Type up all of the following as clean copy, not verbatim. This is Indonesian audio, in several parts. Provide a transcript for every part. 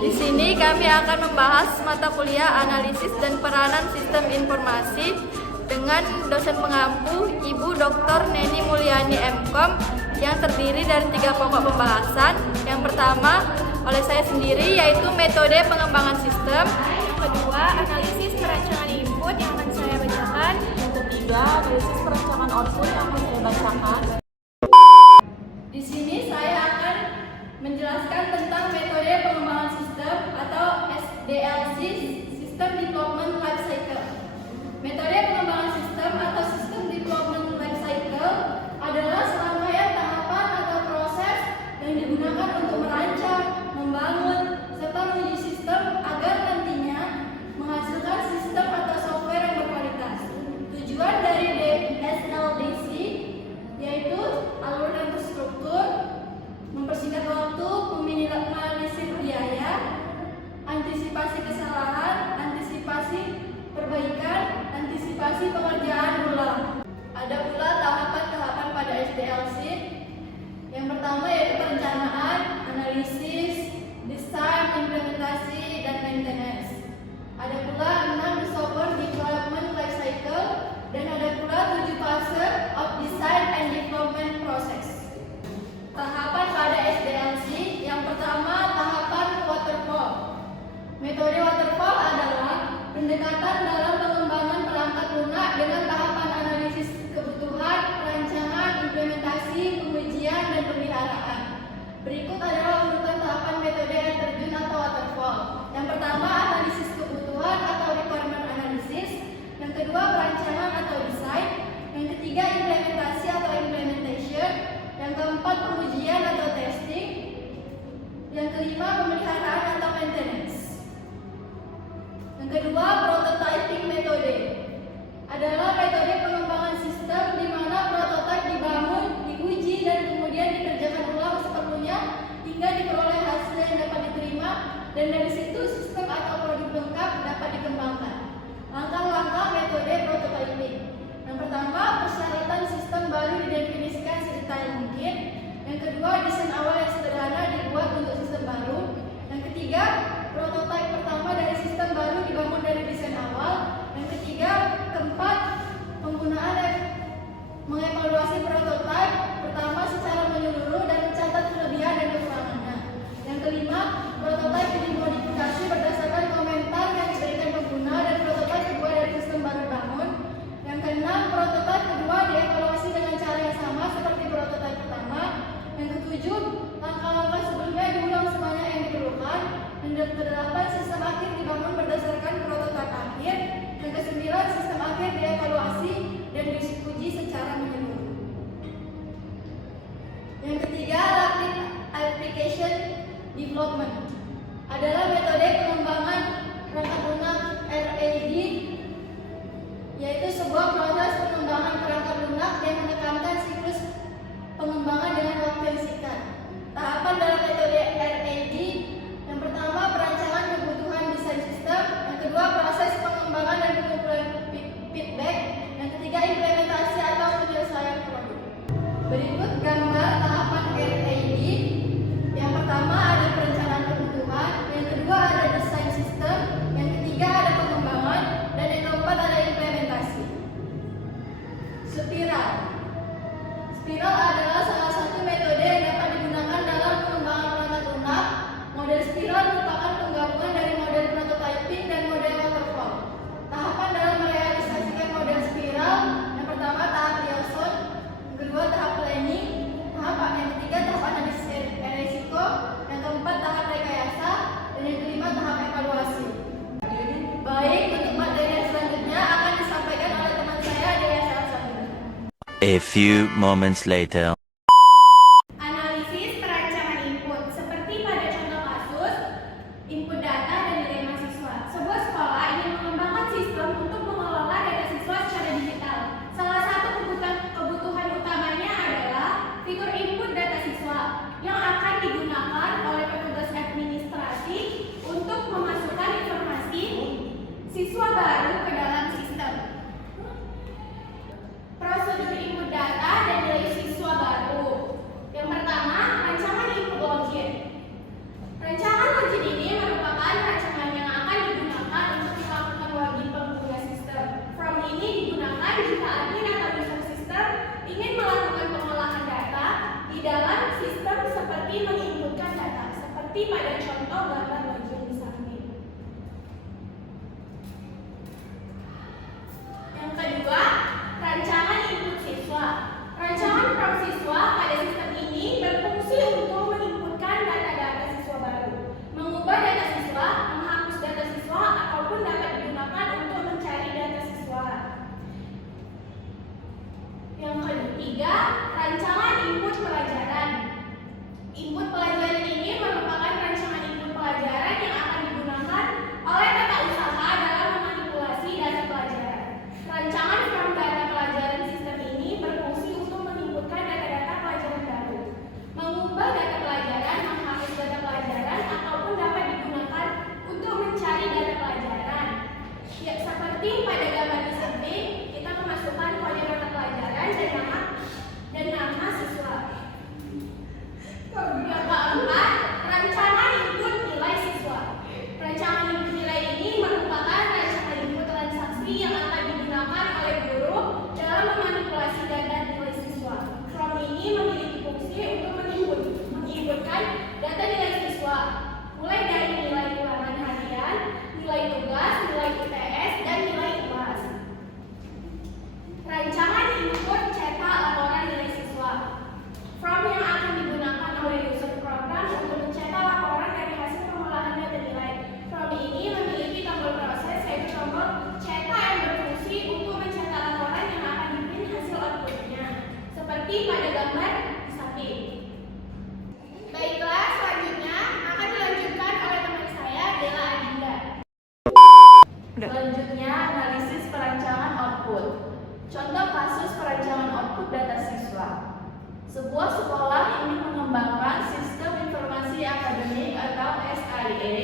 Di sini kami akan membahas mata kuliah analisis dan peranan sistem informasi dengan dosen pengampu Ibu Dr. Neni Mulyani MKom yang terdiri dari 3 pokok pembahasan. Yang pertama oleh saya sendiri yaitu metode pengembangan sistem. Yang kedua analisis perancangan input yang akan saya bacakan. Yang ketiga analisis perancangan output yang akan saya bacakan. Di sini saya akan menjelaskan tentang metode pengembangan sistem atau SDLC, System Development Life Cycle. Metode pengembangan sistem atau System Development Life Cycle adalah serangkaian tahapan atau proses yang digunakan untuk merancang, membangun, serta menguji sistem agar nantinya menghasilkan sistem atau software yang berkualitas. Tujuan dari SLDC yaitu alur dan terstruktur, mempersingkat waktu, meminimalisir biaya, antisipasi kesalahan, antisipasi perbaikan, antisipasi pengerjaan ulang. Ada pula tahapan-tahapan pada SDLC. Yang pertama yaitu perencanaan, analisis, desain, implementasi, dan maintenance. Ada pula 6 software development life cycle dan ada pula 7 fase of design and development process. Tahapan pada SDLC, yang pertama tahapan waterfall. Metode waterfall adalah pendekatan dalam pengembangan perangkat lunak dengan tahapan analisis kebutuhan, perancangan, implementasi, pengujian, dan pemeliharaan. Berikut adalah urutan tahapan metode air terjun atau waterfall. Yang pertama analisis kebutuhan atau requirement analysis. Yang kedua perancangan atau desain. Yang ketiga implementasi atau implementation. Yang keempat pengujian atau testing. Yang kelima pemeliharaan atau maintenance. Yang kedua prototyping metode adalah metode pengembangan sistem di mana prototipe dibangun, diuji, dan kemudian dikerjakan ulang seperlunya hingga diperoleh hasil yang dapat diterima, dan dari situ sistem atau produk lengkap dapat dikembangkan. Langkah-langkah metode prototyping. Yang pertama, persyaratan sistem baru didefinisikan sedetail mungkin. Yang kedua, desain awal yang sederhana dibuat untuk sistem baru. Yang ketiga, prototipe pertama dari sistem baru dibangun dari desain awal. Yang ketiga, keempat, penggunaan mengevaluasi prototipe pertama secara menyeluruh dan mencatat kelebihan dan kekurangannya. Yang kelima, prototipe dimodifikasi berdasarkan komentar yang diberikan pengguna dan prototipe kedua dari sistem baru dibangun. Yang keenam, prototipe kedua dievaluasi dengan cara yang sama seperti prototipe pertama. Yang ketujuh, langkah-langkah sebelumnya diulang semuanya yang diperlukan. Yang kedelapan, sistem akhir dibangun berdasarkan prototipe akhir. Yang kesembilan, sistem akhir dievaluasi dan diuji secara menyeluruh. Yang ketiga, rapid application development adalah metode pengembangan perangkat lunak RAD, yaitu sebuah proses pengembangan perangkat lunak yang menekankan siklus pengembangan dengan waktu yang singkat. Tahapan dalam metode RAD, yang pertama perancangan kebutuhan desain sistem, yang kedua proses pengembangan dan pengumpulan feedback, yang ketiga implementasi atau penyelesaian produk. Berikut gambar tahapan RAD. Yang pertama ada perencanaan kebutuhan, yang kedua ada desain sistem, yang ketiga ada pengembangan, dan yang keempat ada implementasi. Spiral. Spiral adalah salah satu metode yang dapat digunakan dalam pengembangan perangkat lunak. Model spiral merupakan penggabungan dari model prototyping dan model waterfall. Tahapan dalam merealisasikan model spiral, yang pertama tahap liaison, yang kedua tahap planning, yang ketiga tahap analisis risiko, yang keempat tahap rekayasa, dan yang kelima tahap evaluasi. Baik, untuk materi yang selanjutnya akan disampaikan oleh teman saya Dea Salsabila. A few moments later. Analisis perancangan input. Seperti pada contoh kasus, input data dan nilai mahasiswa. Sebuah sekolah ingin mengembangkan sistem untuk mengelola data siswa secara digital. Salah satu kebutuhan utamanya adalah fitur input data siswa yang akan digunakan oleh petugas administrasi untuk memasukkan informasi siswa baru ke dalam sistem. Prosedur input data dan nilai siswa baru. Yang pertama, rancangan input login. Rancangan login ini merupakan seperti pada contoh gambar bagian di samping. Yang kedua, rancangan input siswa. Rancangan prompt siswa pada sistem ini berfungsi untuk menginputkan data-data siswa baru, mengubah data siswa, menghapus data siswa, ataupun dapat digunakan untuk mencari data siswa. Yang ketiga, rancangan input pelajaran. Input pelajaran ini merupakan rancangan input pelajaran yang akan digunakan oleh tata usaha dalam memanipulasi data pelajaran. Rancangan from data pelajaran sistem ini berfungsi untuk menginputkan data-data pelajaran baru, mengubah data pelajaran, menghapus data pelajaran, ataupun dapat digunakan untuk mencari data pelajaran. Ya, seperti pada gambar di samping, kita memasukkan kode data pelajaran dan nama siswa. Yang keempat, rancangan input nilai siswa. Rancangan input nilai ini merupakan rancangan input transaksi yang akan digunakan oleh guru dalam memanipulasi data nilai siswa. From ini memiliki fungsi untuk menginputkan data nilai siswa, mulai dari nilai ulangan harian, nilai tugas, nilai UTS, dan nilai UAS. Rancangan input cetak laporan nilai siswa. From yang akan digunakan oleh user program untuk mencetak laporan dari hasil pengolahan data nilai. From ini memiliki tombol proses, yaitu tombol cetak yang berfungsi untuk mencetak laporan yang akan diprint hasil outputnya, seperti pada gambar di samping. Baiklah, selanjutnya akan dilanjutkan oleh teman saya, Della Adinda. Selanjutnya, analisis perancangan output. Contoh kasus perancangan output data siswa. Sebuah sekolah ingin mengembangkan sistem informasi akademik atau SIA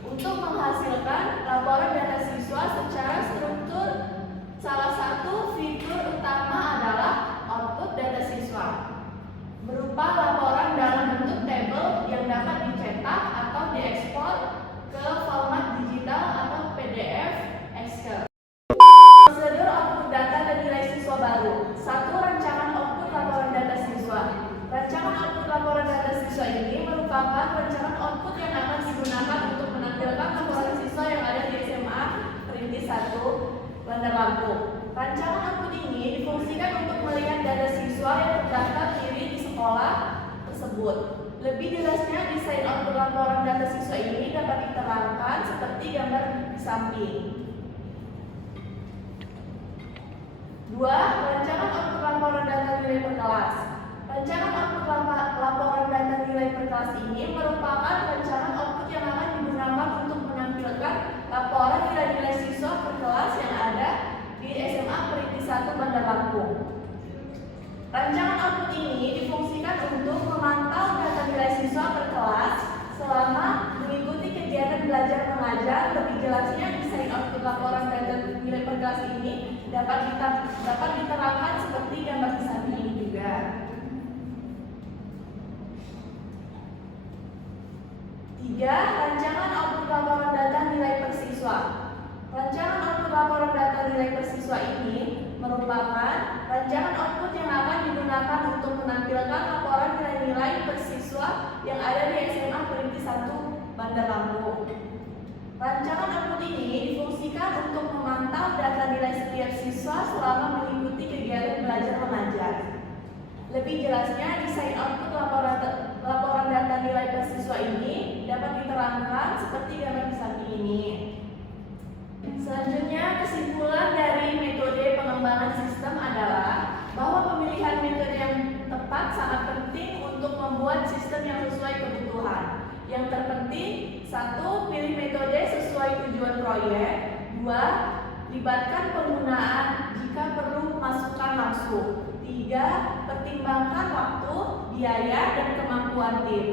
untuk menghasilkan laporan data siswa secara struktur. Salah satu fitur utama adalah output data siswa, berupa laporan dalam bentuk tabel yang dapat dicetak atau diekspor ke format digital atau PDF Excel. Prosedur output data dan nilai siswa baru. Satu, rancangan output laporan data siswa. Rancangan output laporan data siswa ini merupakan rancangan output yang akan digunakan untuk menampilkan laporan siswa yang ada di SMA Perintis 1 Bandar Lampung. Rancangan output ini difungsikan untuk melihat data siswa yang terdaftar kiri di sekolah tersebut. Lebih jelasnya, desain output laporan data siswa ini dapat diterangkan seperti gambar di samping. 2. Rancangan output laporan data nilai per kelas. Rancangan output laporan data nilai per kelas ini merupakan rancangan output yang akan digunakan untuk menampilkan laporan nilai-nilai siswa per kelas yang ada di SMA Perintis 1 Bandar Lampung. Rancangan output ini difungsikan untuk memantau data nilai siswa per kelas selama mengikuti kegiatan belajar mengajar. Lebih jelasnya, desain output laporan data nilai per kelas ini dapat diterangkan seperti gambar di samping ini juga. 3. Rancangan output laporan data nilai per siswa. Rancangan output laporan data nilai per siswa ini merupakan rancangan output yang akan digunakan untuk menampilkan laporan nilai-nilai per siswa yang ada di SMA Perintis 1 Bandar Lampung. Rancangan output ini difungsikan untuk memantau data nilai setiap siswa selama mengikuti kegiatan belajar mengajar. Lebih jelasnya, desain output laporan data nilai per siswa ini dapat diterangkan seperti gambar di samping ini. Selanjutnya, kesimpulan dari metode pengembangan sistem adalah bahwa pemilihan metode yang tepat sangat penting untuk membuat sistem yang sesuai kebutuhan. Yang terpenting, 1. Pilih metode sesuai tujuan proyek. 2. Libatkan penggunaan jika perlu masukan langsung. 3. Pertimbangkan waktu, biaya, dan kemampuan tim.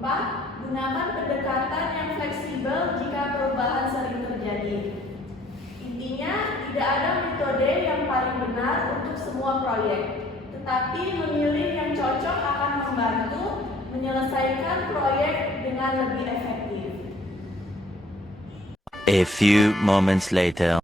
4. Gunakan pendekatan yang fleksibel jika perubahan sering terjadi. Intinya, tidak ada metode yang paling benar untuk semua proyek, tetapi memilih yang cocok akan membantu menyelesaikan proyek dengan lebih efektif. A few moments later.